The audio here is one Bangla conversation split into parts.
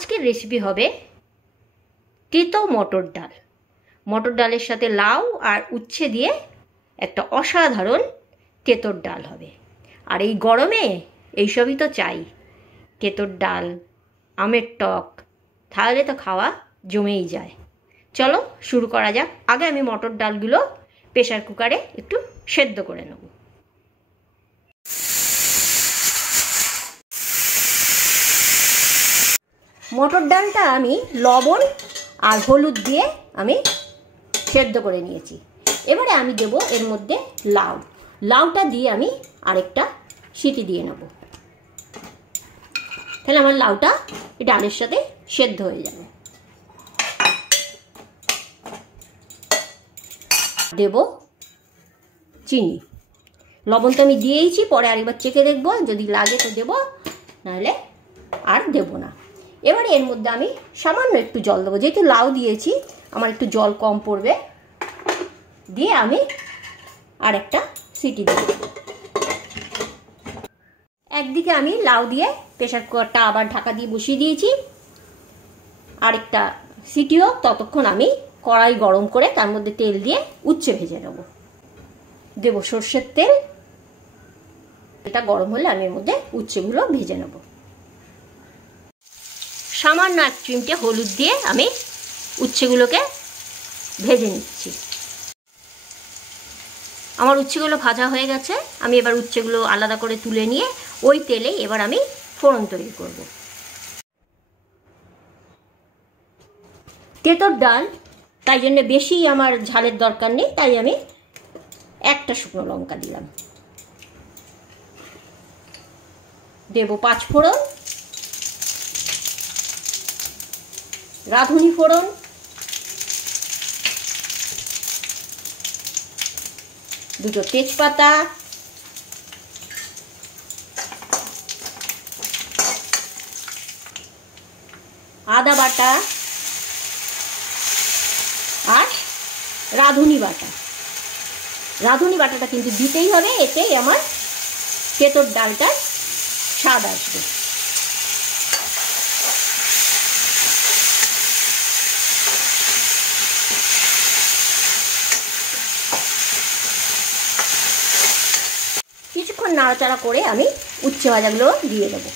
আজকের রেসিপি হবে তেতো মটর ডাল। মটর ডালের সাথে লাউ আর উচ্ছে দিয়ে একটা অসাধারণ তেঁতোর ডাল হবে। আর এই গরমে এইসবই তো চাই, তেঁতোর ডাল, আমের টক, তাহলে তো খাওয়া জমেই যায়। চলো শুরু করা যাক। আগে আমি মটর ডালগুলো প্রেসার কুকারে একটু সেদ্ধ করে নেব। মটর ডালটা আমি লবণ আর হলুদ দিয়ে আমি সেদ্ধ করে নিয়েছি। এবারে আমি দেব এর মধ্যে লাউটা দিয়ে আমি আরেকটা সিটি দিয়ে নেব। তাহলে আমার লাউটা ডালের সাথে সেদ্ধ হয়ে যাবে। দেব চিনি, লবণ তো আমি দিয়েইছি, পরে আরেকবার চেখে দেখব, যদি লাগে তো দেব, নাহলে আর দেব না। এবারে এর মধ্যে আমি সামান্য একটু জল দেবো, যেহেতু লাউ দিয়েছি আমার একটু জল কম পড়বে, দিয়ে আমি আর একটা সিটি দেব। একদিকে আমি লাউ দিয়ে প্রেসার কুকারটা আবার ঢাকা দিয়ে বসিয়ে দিয়েছি, আরেকটা সিটিও ততক্ষণ আমি কড়াই গরম করে তার মধ্যে তেল দিয়ে উচ্ছে ভেজে নেব। দেব সর্ষের তেল, এটা গরম হলে আমি এর মধ্যে উচ্ছেগুলো ভেজে নেব। সামান্য এক চিমটে হলুদ দিয়ে আমি উচ্ছেগুলোকে ভেজে নিচ্ছি। আমার উচ্ছেগুলো ভাজা হয়ে গেছে, আমি এবার উচ্ছেগুলো আলাদা করে তুলে নিয়ে ওই তেলেই এবার আমি ফোড়ন তৈরি করব। তেঁতোর ডাল, তাই জন্য বেশি আমার ঝালের দরকার নেই, তাই আমি একটা শুকনো লঙ্কা দিলাম। দেব 5 ফোড়ন, রাঁধুনি ফোড়ন, দুটো তেজপাতা, আদা বাটা আর রাঁধুনি বাটা। রাঁধুনি বাটাটা কিন্তু দিতেই হবে, এতেই আমার তেঁতোর ডালটার স্বাদ আসবে। কিছুক্ষণ নাড়াচাড়া করে আমি উচ্ছে ভাজাগুলো দিয়ে দেব।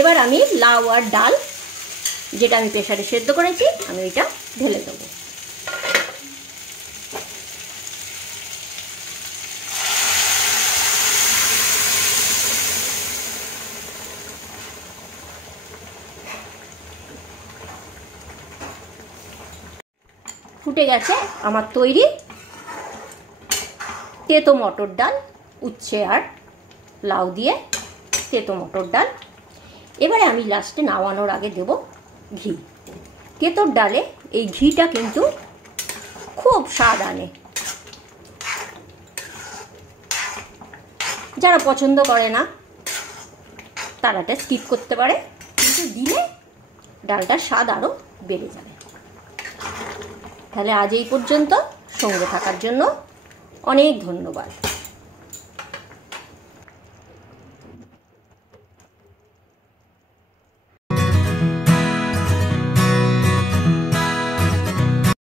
এবার আমি লাউ আর ডাল, যেটা আমি প্রেসারে সেদ্ধ করেছি, আমি এটা ঢেলে দেবো। ফুটে গেছে আমার তৈরি তেঁতো মটর ডাল, উচ্ছে আর লাউ দিয়ে তেঁতো মটর ডাল। এবারে আমি লাস্টে নামানোর আগে দেব ঘি। তেঁতোর ডালে এই ঘিটা কিন্তু খুব স্বাদ আনে। যারা পছন্দ করে না তারা এটা স্কিপ করতে পারে, কিন্তু দিলে ডালটার স্বাদ আরও বেড়ে যাবে। তাহলে আজ এই পর্যন্ত, সঙ্গে থাকার জন্য অনেক ধন্যবাদ।